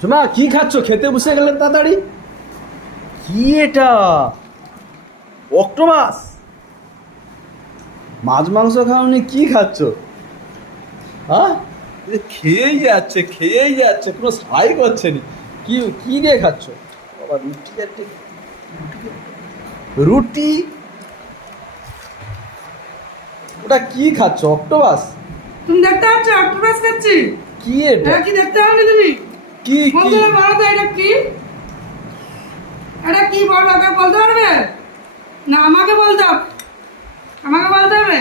ঝুমা কি খাচ্ছ? খেতে বসে গেলেন তাড়াতাড়ি। কি এটা? অক্টোপাস? মাছ মাংস খাওনি, কি খাচ্ছ? হ্যাঁ, খেয়েই যাচ্ছে, কোনো সাই করছে নি। কি কি দিয়ে খাচ্ছ? বাবা, রুটি? ওটা কি খাচ্ছ? অক্টোপাস? তুমি দেখতে পাচ্ছ অক্টোপাস খাচ্ছি? কি এটা? এটা কি দেখতে পাওনি তুমি? কি কি বন্ধুরা বলো তো এটা কি? এটা কি বলো, ওকে বলতে পারবে না? আমাকে বলতে হবে, আমাকে বলতে হবে।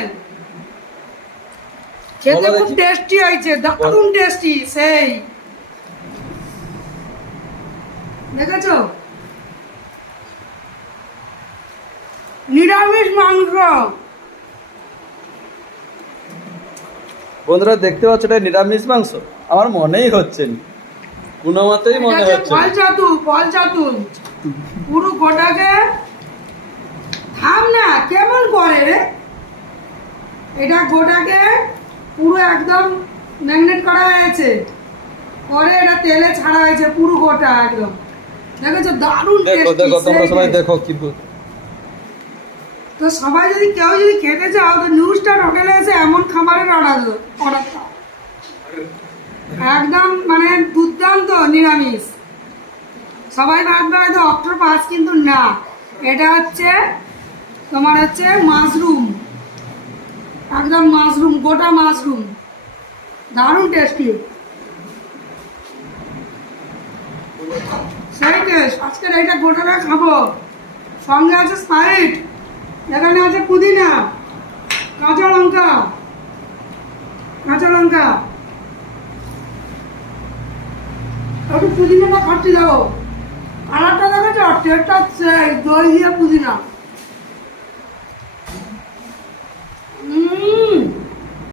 খেতে বলো খুব দেখি। টেস্টি হয়েছে, দারুণ টেস্টি। সেই দেখেছো, নিরামিষ মাংস। বন্ধুরা দেখতে পাচ্ছ, এটা নিরামিষ মাংস? আমার মনেই হচ্ছে না, কোনো মতেই মনে হচ্ছে না। ফল চাতুর পুরো গোটাকে। থাম না, কেমন করে রে? এটা গোটাকে পুরো একদম ম্যাগনেট করা হয়েছে, পরে এটা তেলে ছাড়া হয়েছে পুরো গোটা একদম। দেখেছো, দারুণ দেখো টেস্টি। দেখো, তোমরা সবাই দেখো কি তো সবাই যদি কেউ যদি খেতে চাও তো নিউ স্টার হোটেলে এসে এমন খাবারের অর্ডার দাও। একদম মানে দুর্দান্ত নিরামিষ। সবাই ভাববে হয়তো অক্টোপাস, কিন্তু না, এটা হচ্ছে তোমার হচ্ছে মাশরুম, একদম মাশরুম, গোটা মাশরুম, দারুণ টেস্টি। সেই টেস্ট। আজকের এইটা গোটাটা খাবো, সঙ্গে আছে স্প্রাইট, এখানে আছে পুদিনা, কাঁচা লঙ্কা, একটু পুদিনাটা খাচ্ছি। দেখো কালারটা, দেখেছো? টেস্টটা সেই দই দিয়ে পুদিনা।